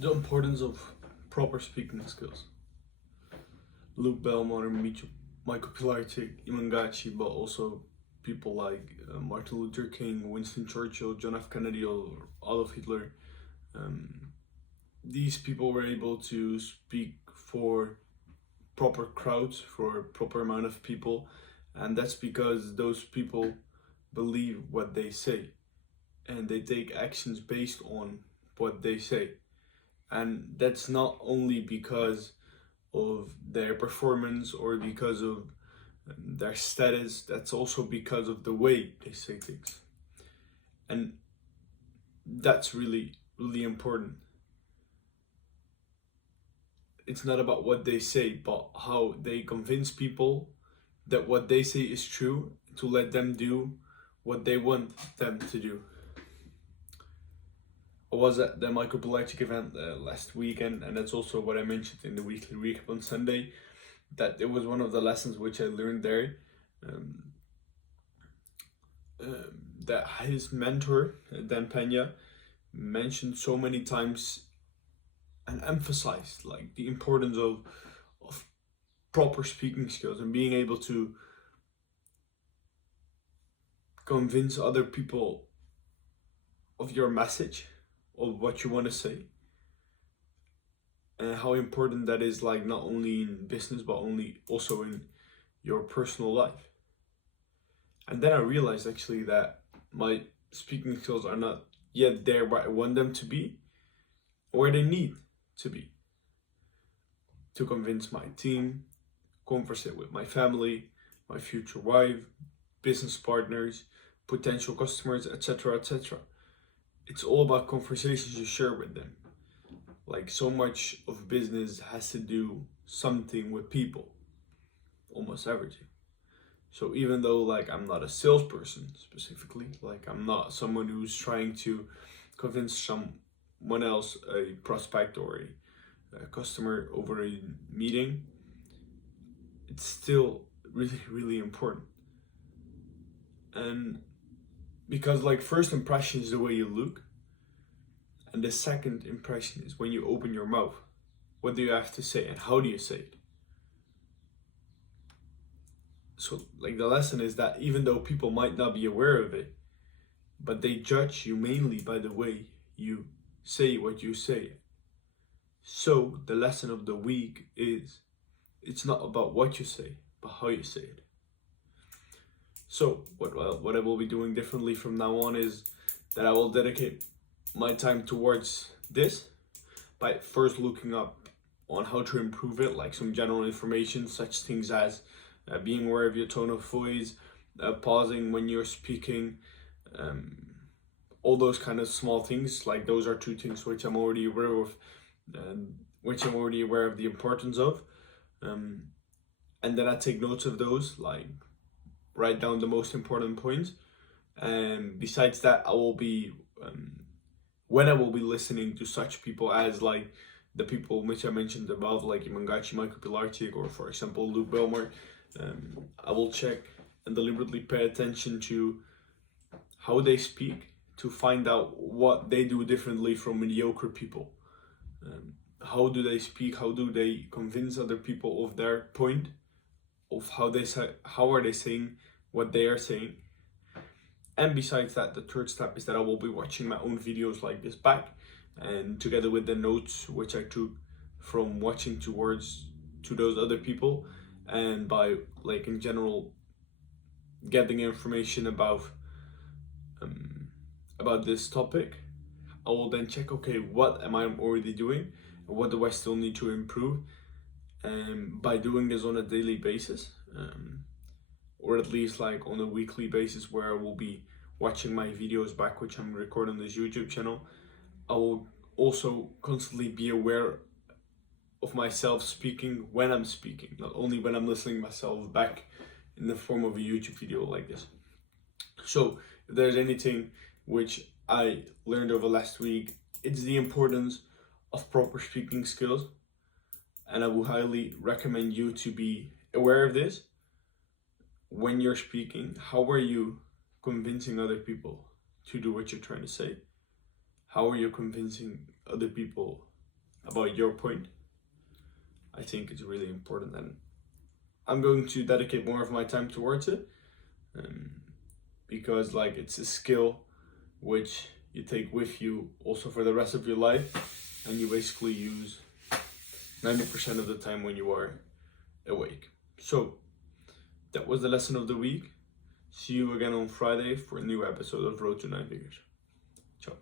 The importance of proper speaking skills. Luke Belmont and Michael Pilarczyk, Imangachi, but also people like Martin Luther King, Winston Churchill, John F. Kennedy, or Adolf Hitler. Um, these people were able to speak for proper crowds, for a proper amount of people, and that's because those people believe what they say and they take actions based on what they say. And that's not only because of their performance or because of their status, that's also because of the way they say things. And that's really, really important. It's not about what they say, but how they convince people that what they say is true, to let them do what they want them to do. I was at the Michael Pilarczyk event last weekend, and that's also what I mentioned in the weekly recap on Sunday, that it was one of the lessons which I learned there, um, that his mentor, Dan Pena, mentioned so many times and emphasized like the importance of proper speaking skills and being able to convince other people of your message, of what you want to say, and how important that is, like not only in business but also in your personal life. And then I realized actually that my speaking skills are not yet there where I want them to be, where they need to be, to convince my team, conversate with my family, my future wife, business partners, potential customers, etc., etc. It's all about conversations you share with them. Like, so much of business has to do something with people, almost everything. So even though like I'm not a salesperson specifically, like I'm not someone who's trying to convince someone else, a prospect or a customer, over a meeting, it's still really, really important. And because like first impression is the way you look, and the second impression is when you open your mouth. What do you have to say and how do you say it? So like the lesson is that even though people might not be aware of it, but they judge you mainly by the way you say what you say. So the lesson of the week is, it's not about what you say, but how you say it. So what I will be doing differently from now on is that I will dedicate my time towards this by first looking up on how to improve it, like some general information, such things as being aware of your tone of voice, pausing when you're speaking, all those kind of small things. Like those are two things which I'm already aware of, which I'm already aware of the importance of, and then I take notes of those, like write down the most important points. And besides that, I will be when I will be listening to such people as like the people which I mentioned above, like Imangachi, Michael Pilarczyk, or for example Luke Belmont, I will check and deliberately pay attention to how they speak, to find out what they do differently from mediocre people. How do they speak? How do they convince other people of their point, of how are they saying what they are saying? And besides that, the third step is that I will be watching my own videos like this back, and together with the notes which I took from watching to those other people, and by like in general getting information about this topic, I will then check, okay, what am I already doing? What do I still need to improve? And by doing this on a daily basis, or at least like on a weekly basis, where I will be watching my videos back, which I'm recording on this YouTube channel, I will also constantly be aware of myself speaking when I'm speaking, not only when I'm listening myself back in the form of a YouTube video like this. So if there's anything which I learned over last week, it's the importance of proper speaking skills, and I would highly recommend you to be aware of this. When you're speaking, how are you convincing other people to do what you're trying to say? How are you convincing other people about your point. I think it's really important, and I'm going to dedicate more of my time towards it, because like it's a skill which you take with you also for the rest of your life, and you basically use 90% of the time when you are awake. So that was the lesson of the week. See you again on Friday for a new episode of Road to 9 Figures. Ciao.